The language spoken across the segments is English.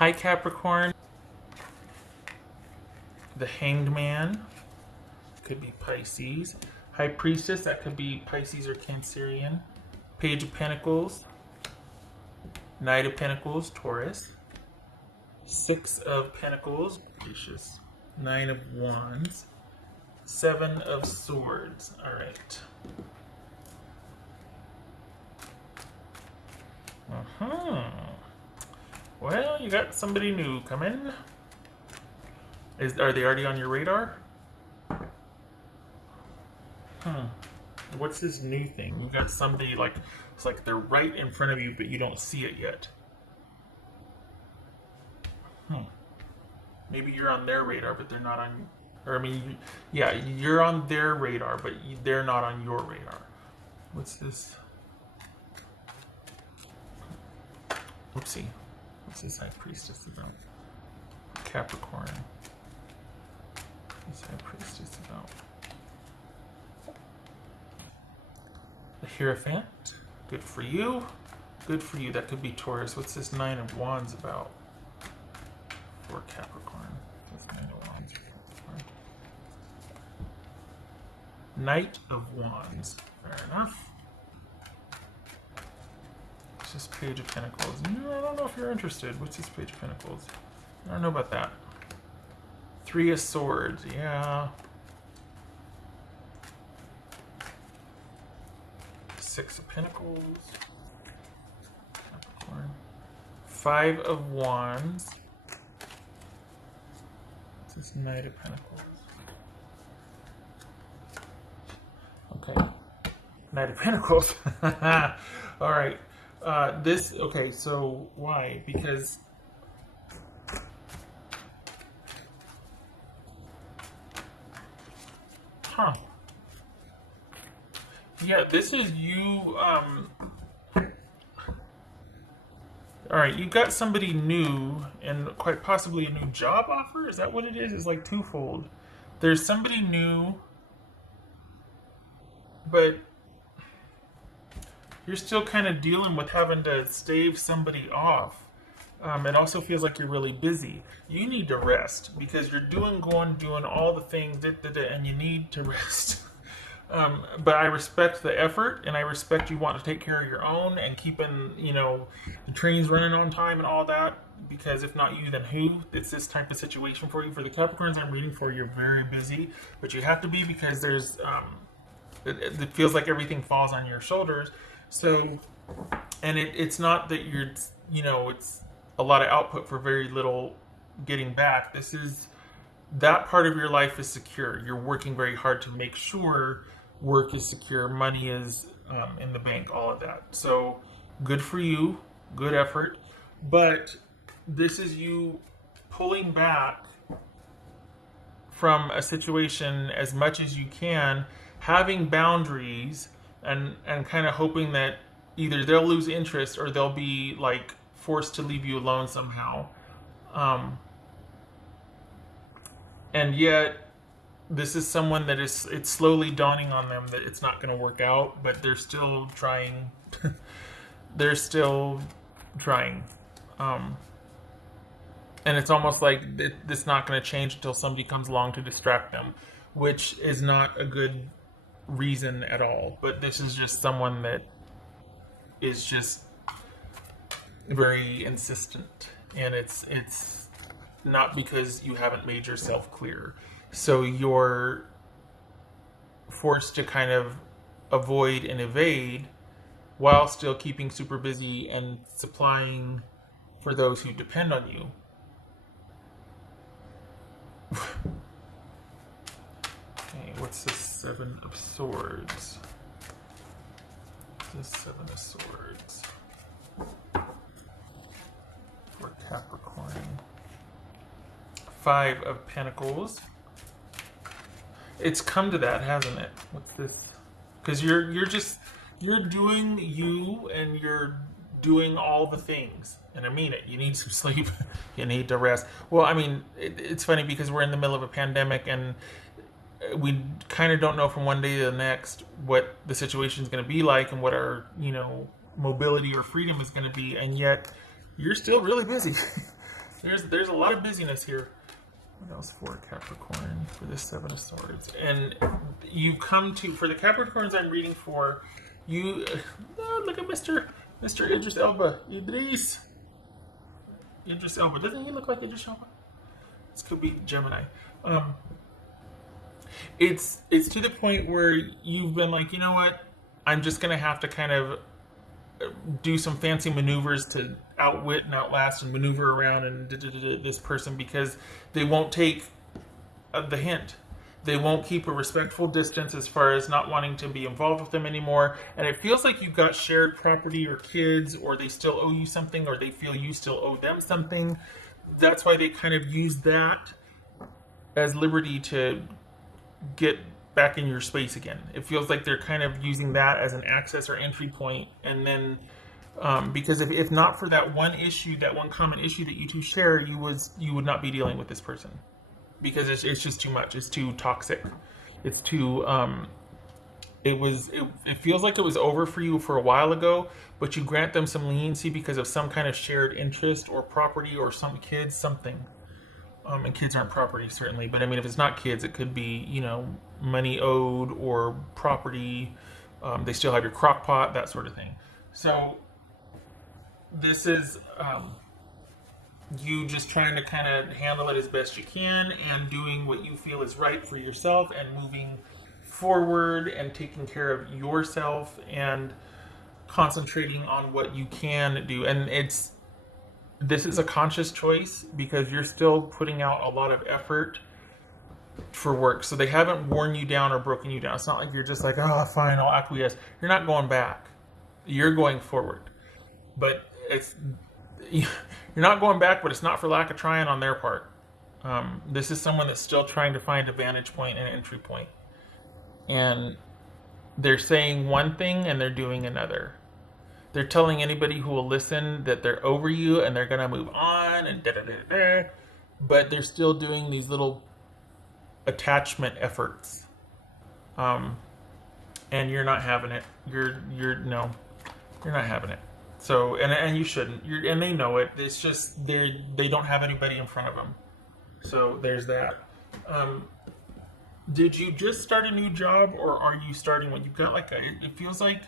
Hi Capricorn. The Hanged Man could be Pisces. High Priestess, that could be Pisces or Cancerian. Page of Pentacles. Knight of Pentacles, Taurus. Six of Pentacles, gracious. Nine of Wands. Seven of Swords. All right. Well, you got somebody new coming. Are they already on your radar? What's this new thing? You got somebody like, it's like they're right in front of you, but you don't see it yet. Maybe you're on their radar, but they're not on. Or I mean, yeah, you're on their radar, but they're not on your radar. What's this? Oopsie. What's this High Priestess about? Capricorn. What's High Priestess about? The Hierophant. Good for you. Good for you. That could be Taurus. What's this Nine of Wands about? For Capricorn. What's Nine of Wands for Capricorn? Knight of Wands. Fair enough. It's just Page of Pentacles. No, I don't know if you're interested. What's this Page of Pentacles? I don't know about that. Three of Swords. Yeah. Six of Pentacles. Capricorn. Five of Wands. What's this Knight of Pentacles? Okay. Knight of Pentacles. All right. Okay, so why? Because yeah, this is you, alright, you got somebody new and quite possibly a new job offer? Is that what it is? It's like twofold. There's somebody new, but you're still kind of dealing with having to stave somebody off. It also feels like you're really busy. You need to rest because you're doing all the things, and you need to rest. But I respect the effort, and I respect you want to take care of your own and keeping, the trains running on time and all that. Because if not you, then who? It's this type of situation for you. For the Capricorns I'm reading for, you're very busy, but you have to be because there's, it feels like everything falls on your shoulders. So, and it's not that you're, it's a lot of output for very little getting back. This is, that part of your life is secure. You're working very hard to make sure work is secure, money is in the bank, all of that. So good for you, good effort. But this is you pulling back from a situation as much as you can, having boundaries, and kind of hoping that either they'll lose interest or they'll be like forced to leave you alone somehow. And yet this is someone that it's slowly dawning on them that it's not going to work out, but they're still trying. They're still trying. And it's almost like it's not going to change until somebody comes along to distract them, which is not a good reason at all. But this is just someone that is just very insistent, and it's not because you haven't made yourself clear. So you're forced to kind of avoid and evade while still keeping super busy and supplying for those who depend on you. Okay, what's the Seven of Swords? The Seven of Swords for Capricorn. Five of Pentacles. It's come to that, hasn't it? What's this? Because you're doing you, and you're doing all the things. And I mean it. You need some sleep. You need to rest. Well, I mean, it's funny because we're in the middle of a pandemic, and we kind of don't know from one day to the next what the situation is going to be like and what our, mobility or freedom is going to be. And yet you're still really busy. There's a lot of busyness here. What else for Capricorn for this Seven of Swords? And you come to, for the Capricorns I'm reading for, you, look at Mr. Idris Elba. Idris Elba. Doesn't he look like Idris Elba? This could be Gemini. It's to the point where you've been like, you know what? I'm just going to have to kind of do some fancy maneuvers to outwit and outlast and maneuver around and this person, because they won't take the hint. They won't keep a respectful distance as far as not wanting to be involved with them anymore. And it feels like you've got shared property or kids, or they still owe you something, or they feel you still owe them something. That's why they kind of use that as liberty to get back in your space again. It feels like they're kind of using that as an access or entry point. And then because if not for that one issue, that one common issue that you two share, you would not be dealing with this person, because it's just too much. It's too toxic. It's too it feels like it was over for you for a while ago, but you grant them some leniency because of some kind of shared interest or property or some kids, something. And kids aren't property, certainly, but I mean, if it's not kids, it could be, you know, money owed or property. They still have your crock pot, that sort of thing. So this is you just trying to kind of handle it as best you can and doing what you feel is right for yourself and moving forward and taking care of yourself and concentrating on what you can do. And this is a conscious choice because you're still putting out a lot of effort for work. So they haven't worn you down or broken you down. It's not like you're just like, oh, fine, I'll acquiesce. You're not going back. You're going forward. But you're not going back, but it's not for lack of trying on their part. This is someone that's still trying to find a vantage point and an entry point. And they're saying one thing and they're doing another. They're telling anybody who will listen that they're over you and they're going to move on and da-da-da-da. But they're still doing these little attachment efforts. And you're not having it. No, you're not having it. So, and you shouldn't. And they know it. It's just they don't have anybody in front of them. So there's that. Did you just start a new job, or are you starting one? You've got it feels like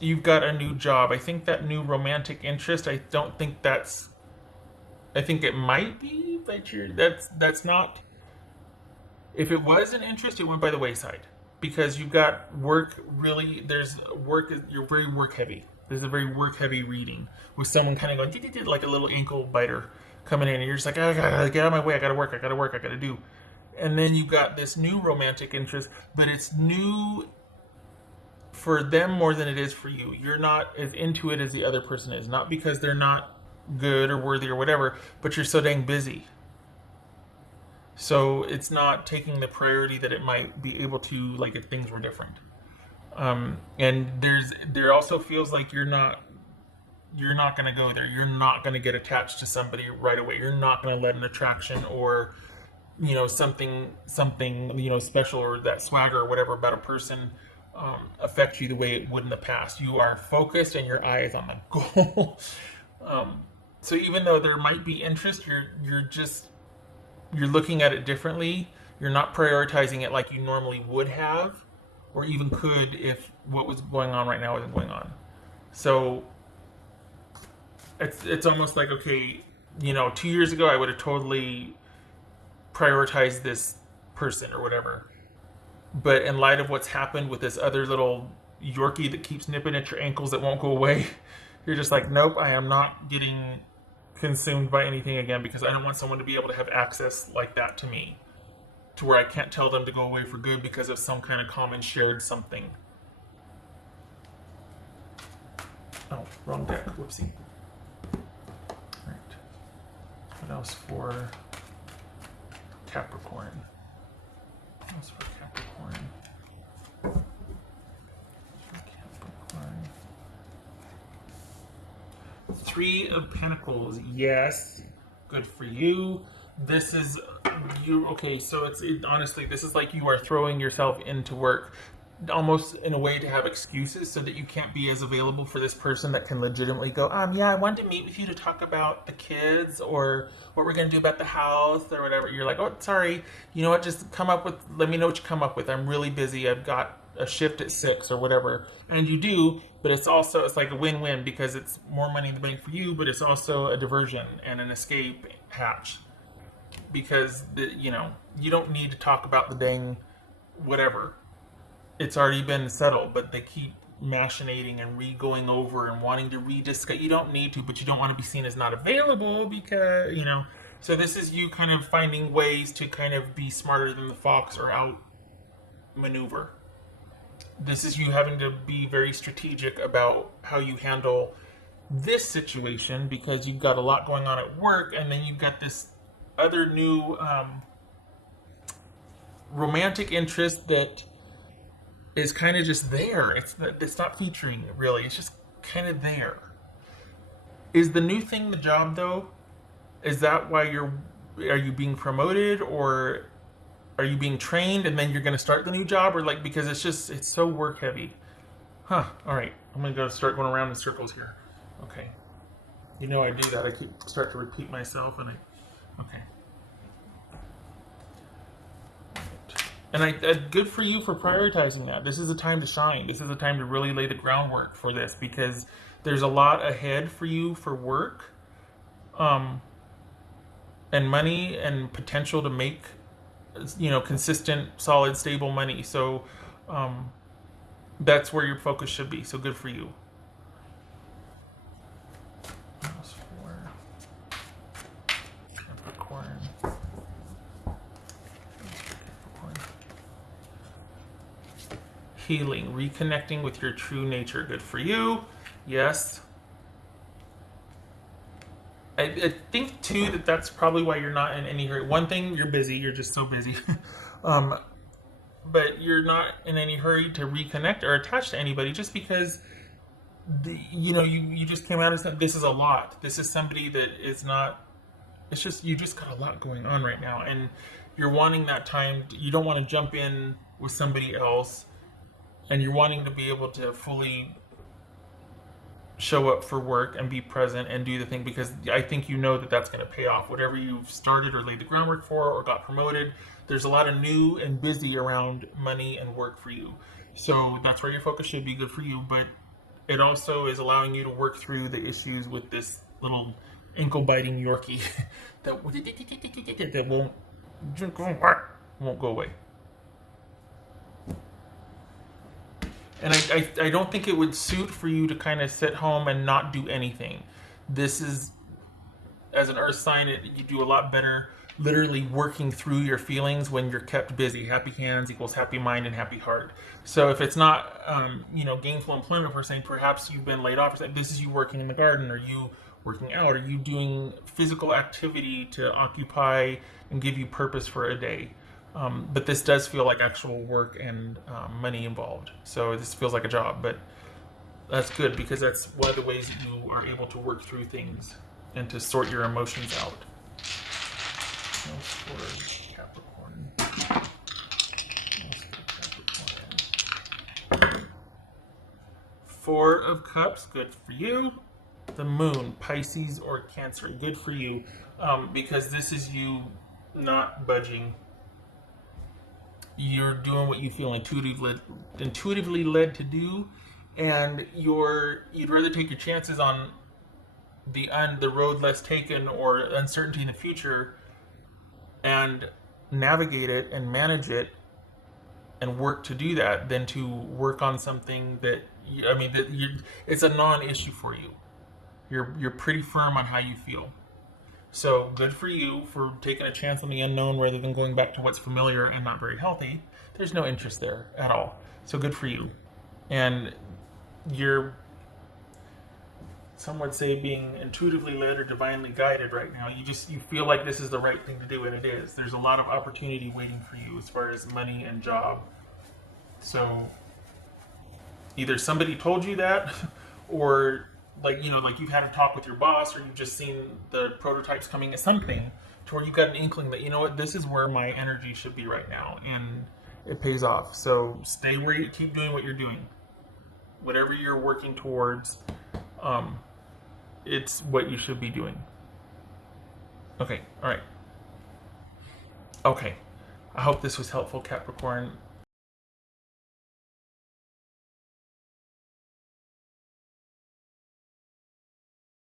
you've got a new job. I think that new romantic interest, I think it might be, but that's not. If it was an interest, it went by the wayside, because you've got work. Really, there's work. You're very work heavy. There's a very work heavy reading with someone kind of going like a little ankle biter coming in, and you're just like, I gotta get out of my way. I gotta work. I gotta do. And then you've got this new romantic interest, but it's new for them more than it is for you. You're not as into it as the other person is. Not because they're not good or worthy or whatever, but you're so dang busy. So it's not taking the priority that it might be able to, like if things were different. And there also feels like you're not going to go there. You're not going to get attached to somebody right away. You're not going to let an attraction or, you know, something, you know, special, or that swagger or whatever about a person affect you the way it would in the past. You are focused and your eye is on the goal. So even though there might be interest, you're looking at it differently. You're not prioritizing it like you normally would have, or even could if what was going on right now isn't going on. So it's almost like, okay, you know, 2 years ago I would have totally prioritized this person or whatever. But in light of what's happened with this other little Yorkie that keeps nipping at your ankles that won't go away, you're just like, nope, I am not getting consumed by anything again, because I don't want someone to be able to have access like that to me, to where I can't tell them to go away for good because of some kind of common shared something. Oh, wrong deck. Whoopsie. All right. What else for Capricorn? What else for Capricorn? Capricorn. Three of Pentacles. Yes. Good for you. This is you. Okay, so honestly, this is like you are throwing yourself into work. almost in a way to have excuses so that you can't be as available for this person that can legitimately go, yeah, I wanted to meet with you to talk about the kids or what we're going to do about the house or whatever. You're like, oh, sorry, you know what, just let me know what you come up with. I'm really busy. I've got a shift at 6 or whatever. And you do, but it's like a win-win because it's more money in the bank for you, but it's also a diversion and an escape hatch because, you don't need to talk about the dang whatever. It's already been settled, but they keep machinating and going over and wanting to rediscuss. You don't need to, but you don't want to be seen as not available because, So this is you kind of finding ways to kind of be smarter than the fox or outmaneuver. This is you having to be very strategic about how you handle this situation because you've got a lot going on at work, and then you've got this other new romantic interest that is kind of just there. It's not featuring it really. It's just kind of there. Is the new thing the job though? Is that why are you being promoted, or are you being trained and then you're going to start the new job, or because it's so work heavy? All right. I'm going to start going around in circles here. Okay. I do that. I start to repeat myself okay. And good for you for prioritizing that. This is a time to shine. This is a time to really lay the groundwork for this because there's a lot ahead for you for work, and money and potential to make, consistent, solid, stable money. So, that's where your focus should be. So good for you. Capricorn. Healing, reconnecting with your true nature. Good for you. Yes. I think too that's probably why you're not in any hurry. One thing, you're busy. You're just so busy. But you're not in any hurry to reconnect or attach to anybody just because you just came out and said this is a lot. This is somebody that is not. It's just you just got a lot going on right now, and you're wanting that time. You don't want to jump in with somebody else. And you're wanting to be able to fully show up for work and be present and do the thing because I think that's going to pay off. Whatever you've started or laid the groundwork for or got promoted, there's a lot of new and busy around money and work for you. So that's where your focus should be. Good for you. But it also is allowing you to work through the issues with this little ankle-biting Yorkie that won't go away. And I don't think it would suit for you to kind of sit home and not do anything. This is, as an earth sign, you do a lot better literally working through your feelings when you're kept busy. Happy hands equals happy mind and happy heart. So if it's not, gainful employment, we're saying perhaps you've been laid off. This is you working in the garden, or you working out, or you doing physical activity to occupy and give you purpose for a day. But this does feel like actual work and money involved. So this feels like a job, but that's good because that's one of the ways that you are able to work through things and to sort your emotions out. For Capricorn. Four of Cups, good for you. The Moon, Pisces or Cancer, good for you because this is you not budging. You're doing what you feel intuitively led to do, and you'd rather take your chances on the road less taken or uncertainty in the future and navigate it and manage it and work to do that than to work on something it's a non-issue for you. You're pretty firm on how you feel. So good for you for taking a chance on the unknown rather than going back to what's familiar and not very healthy. There's no interest there at all. So good for you. And some would say being intuitively led or divinely guided right now. You feel like this is the right thing to do, and it is. There's a lot of opportunity waiting for you as far as money and job. So either somebody told you that or you've had a talk with your boss, or you've just seen the prototypes coming at something to where you've got an inkling that, this is where my energy should be right now. And it pays off. So stay where you keep doing what you're doing. Whatever you're working towards, it's what you should be doing. Okay, all right. Okay. I hope this was helpful, Capricorn.